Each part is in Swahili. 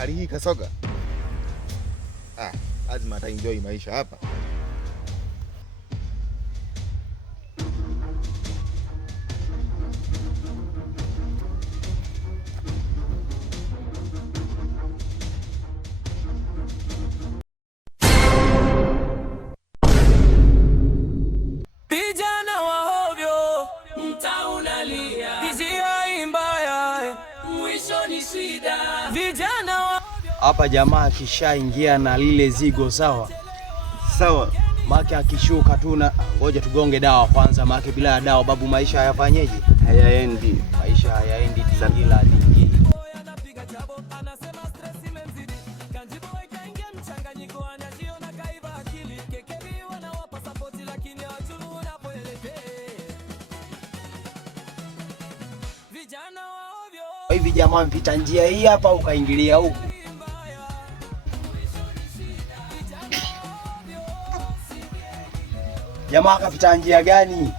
hali hii Kasoga, lazima ataenjoy maisha hapa. Vijana wa ovyo mtaa unalia, hisia mbaya mwisho ni shida. Vijana wa hapa jamaa akishaingia na lile zigo sawa maki akishuka tu na ngoja tugonge dawa kwanza, maki bila dawa babu maisha hayafanyeje, hayaendi, maisha hayaendi ila dingi. Hivi jamaa mpita njia hii hapa ukaingilia huku. Jamaa kapita njia gani?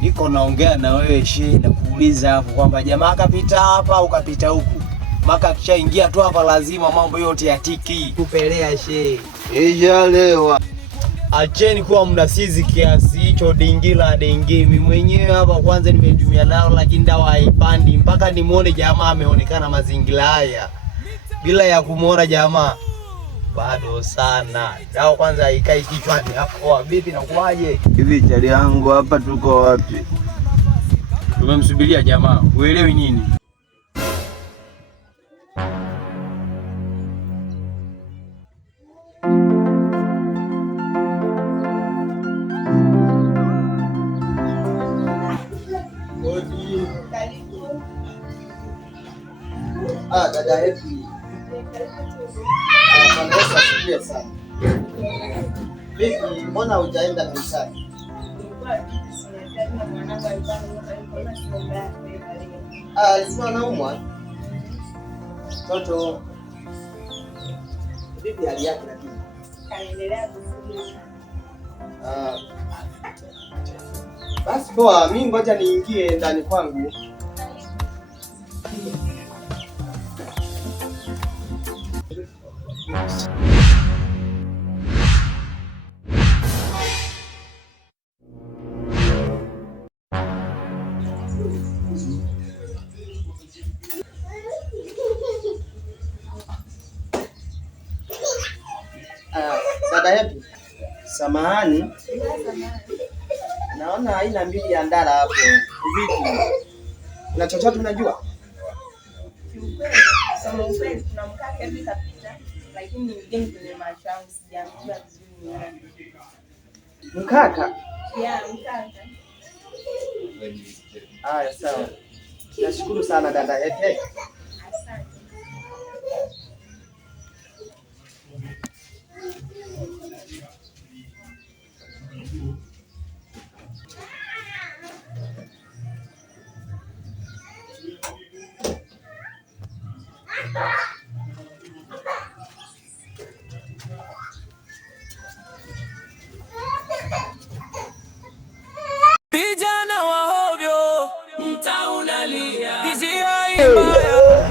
Niko naongea na wewe she, na kuuliza hapo kwamba jamaa kapita hapa au kapita huku. Maka akishaingia tu hapa lazima mambo yote yatiki. Kupelea she. Ijalewa. Acheni kuwa mnasizi kiasi hicho dingila dengi. Mimi mwenyewe hapa kwanza nimetumia nao lakini dawa haipandi mpaka nimuone jamaa ameonekana mazingira haya. Bila ya kumuona jamaa bado sana. Dawa kwanza haikai kichwani hapo. Vipi na kuaje? Hivi chali yangu hapa tuko wapi? Tumemsubiria jamaa. Uelewi nini? Dada yetu. Sana. Vipi, mbona hujaenda kanisani? Alikuwa anaumwa. Toto. Vipi hali yake lakini? Kaendelea vizuri. Basi poa, mimi ngoja niingie ndani kwangu. Dada yetu, samahani. Naona aina mbili ya ndara hapo. Vipi? Una chochote unajua? Sema ukweli kuna mkaka hivi kapita lakini mgeni kwenye macho yangu sijamjua vizuri. Mkaka? Yeah, mkaka. Haya sawa. Nashukuru sana dada yetu. Asante. vijana wa ovyo mtaa unalia, hisia mbaya.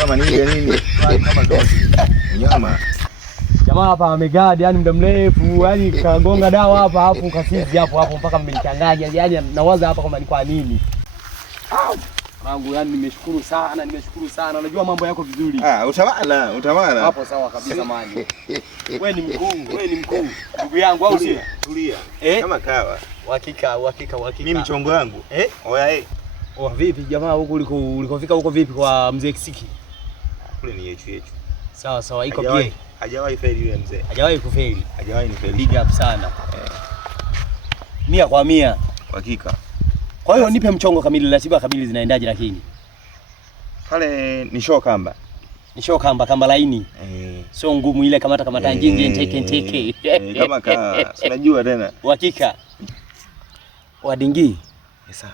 Kama nini? Kama nyama. Jamaa hapa amegadi yani muda mrefu, yani kagonga dawa hapa hapo kasizi hapo mpaka mmenichanganya. Yani nawaza hapa kama ni kwa nini. Wangu yani nimeshukuru sana. Unajua mambo yako vizuri. Utawala. Hapo sawa kabisa mani. Wewe ni mkuu. Ndugu yangu au sio? Tulia. Kama kawa. Hakika. Mimi mchongo wangu. Oya vipi jamaa huko ulikofika huko vipi kwa mzee Kisiki? Kule ni yechu. Sawa iko pia. Hajawahi faili yule mzee. Hajawahi kufeli. Hajawahi ni faili. Big up sana. 100 kwa 100. Hakika. Kwa hiyo nipe mchongo kamili, ratiba kamili zinaendaje lakini? Pale ni show kamba. Ni show kamba laini. Sio ngumu ile kamata njinje nteke. Kama unajua tena. Hakika. Wadingi. Sawa.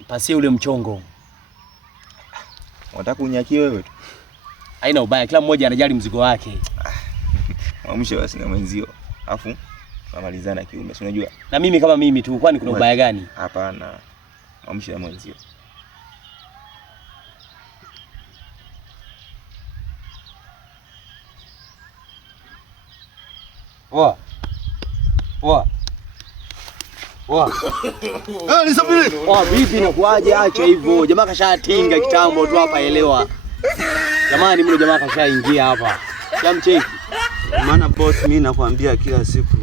Ipasie ule mchongo. Unataka unyakie wewe tu. Haina ubaya, kila mmoja anajali mzigo wake. Mwamshe basi na mwenzio. Alafu namalizana kiume, si unajua? Na mimi kama mimi tu, kwani kuna ubaya gani? Hapana. Mwamshe na mwenzio. Nisubiri. Vipi nakuaje? Acha hivyo. Jamaa kashatinga kitambo tu hapa, elewa. Jamani mlo jamaa kashaingia hapa. Shamcheki. Maana boss mimi nakwambia kila siku.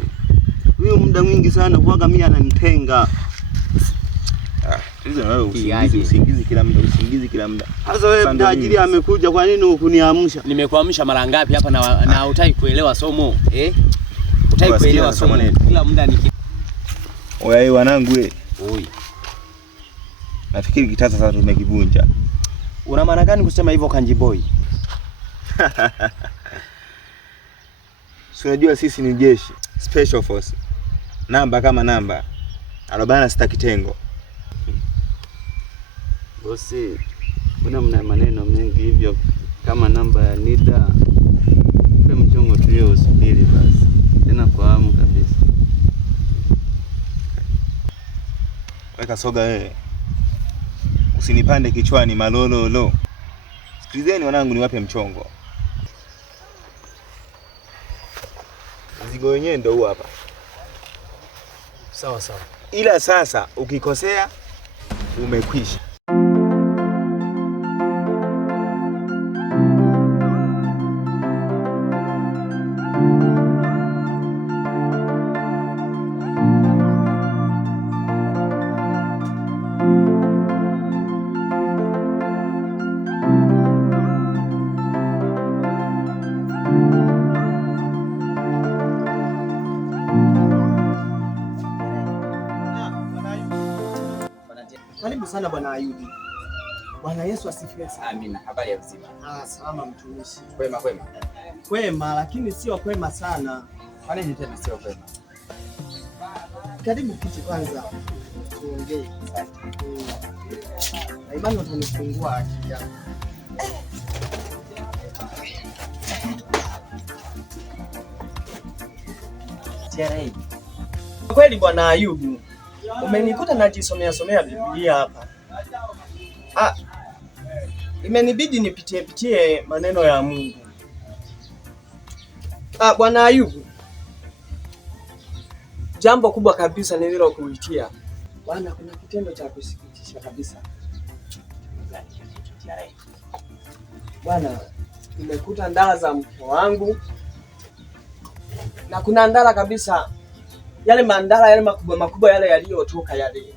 Huyo muda mwingi sana huaga mimi ananitenga. Hizo wewe usingizi kila muda. Sasa wewe mtajiri amekuja, kwa nini hukuniamsha? Nimekuamsha mara ngapi hapa na hutaki kuelewa somo? Hutaki kuelewa somo. Kila muda ni Oya wanangu Oi. Nafikiri kitasa sasa tumekivunja. Una maana gani kusema hivyo Kanji boy? Si unajua sisi ni jeshi, special force. Namba kama namba. 46 kitengo. Bosi, kuna mna maneno mengi hivyo kama namba ya NIDA. Ule mchongo tulio usubiri basi. Tena kwa hamu kabisa. Weka soga wewe. Usinipande kichwani malololo. Sikilizeni wanangu niwape mchongo. Mzigo wenyewe ndio huu hapa. Sawa. Ila sasa ukikosea umekwisha. Karibu sana Bwana Ayubu. Bwana Yesu asifiwe sana. Amina. Habari ya uzima? Salama mtumishi. Kwema. Kwema lakini sio kwema sana. Kwa nini tena sio kwema? Karibu kiti kwanza. Tuongee. Na imani utanifungua akili yangu. Tiarai. Kweli Bwana Ayubu. Umenikuta najisomea Biblia hapa. Imenibidi nipitie maneno ya Mungu. Bwana Ayubu. Jambo kubwa kabisa nililokuitia. Bwana, kuna kitendo cha kusikitisha kabisa. Bwana, nimekuta ndala za mke wangu. Na kuna ndala kabisa. Yale mandala yale makubwa yale yaliyotoka yale.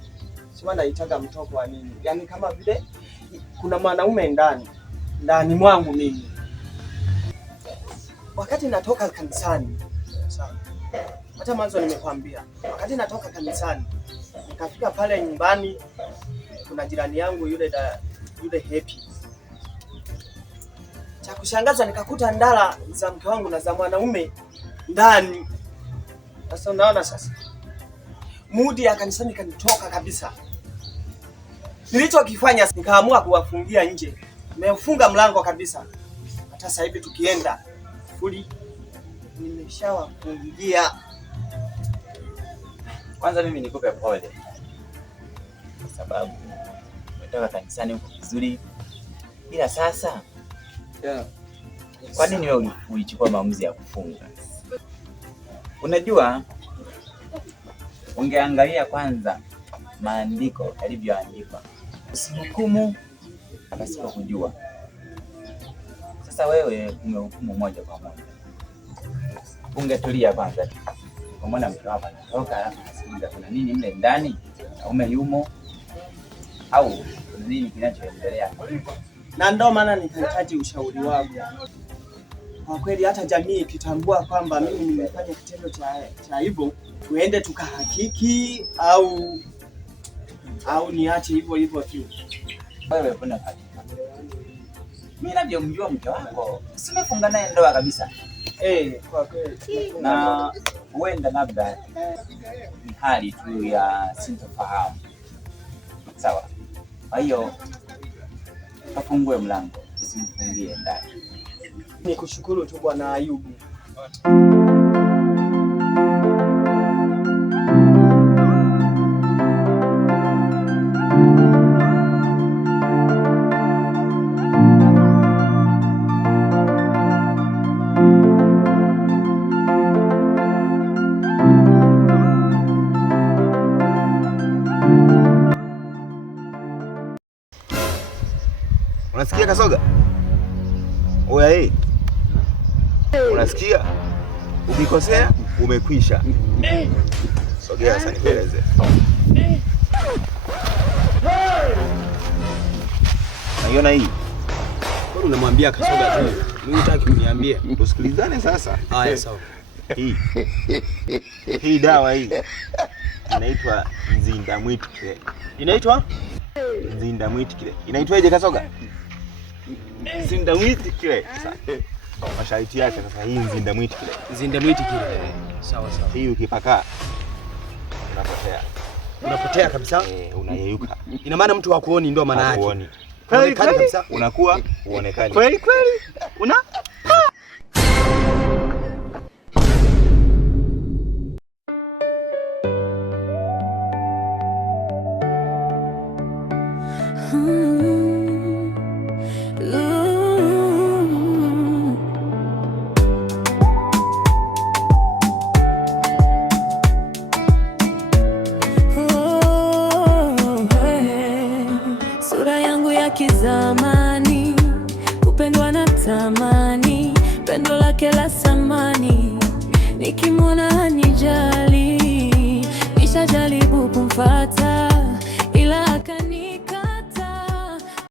Sio naitaka mtoko wa nini? Yaani kama vile kuna mwanaume ndani mwangu mimi. Wakati natoka kanisani. Sawa. Hata mwanzo nimekwambia. Wakati natoka kanisani nikafika pale nyumbani, kuna jirani yangu yule Happy. Cha kushangaza nikakuta ndala za mke wangu na za mwanaume ndani. Sasa unaona sasa. Mudi ya kanisani kanitoka kabisa. Nilichokifanya nikaamua kuwafungia nje. Nimefunga mlango kabisa. Hata sasa hivi tukienda fuli nimeshawafungia. Kwanza mimi nikupe pole. Kwa sababu umetoka kanisani huko vizuri. Ila sasa Kwa nini wewe ulichukua maamuzi ya kufunga? Unajua, ungeangalia kwanza maandiko yalivyoandikwa. Usihukumu pasipo kujua. Sasa wewe umehukumu moja kwa moja. Ungetulia kwanza. Umeona mke wako anatoka, anasikiliza kuna nini mle ndani? Naume yumo au kuna nini kinachoendelea? Na ndio maana nikahitaji ushauri wako. Kwa kweli hata jamii ikitambua kwamba mimi nimefanya kitendo cha hivyo, tuende tukahakiki au niache hivyo hivyo tu. Wewe kuna hakika. Mimi navyomjua mke wako, simefunga naye ndoa kabisa. Kwa kweli. Na huenda labda ni hali tu ya sintofahamu. Sawa. Kwa hiyo kafungue mlango, usimfungie ndani. Nikushukuru tu Bwana Ayubu. Unasikia Kasoga? Oya unasikia? Ukikosea umekwisha. Sogea sasa nieleze. Unaiona hii? Bado unamwambia Kasoga tu. Mimi hutaki kuniambia. Tusikilizane sasa. Haya sawa. Hii dawa hii inaitwa Nzindamwitikile. Inaitwa Nzindamwitikile. Inaitwaje Kasoga? Nzindamwitikile. Masharti yake sasa hii Nzindamwitikile. Nzindamwitikile. Sawa sawa. Hii ukipaka unapotea. Unapotea kabisa? Unayeyuka. Ina maana mtu hakuoni ndio maana yake. Hakuoni. Kweli kabisa. Unakuwa uonekani. Kweli. Una sura yangu ya kizamani, kupendwa na tamani, pendo lake la samani, nikimwona hanijali, nishajaribu kumfuata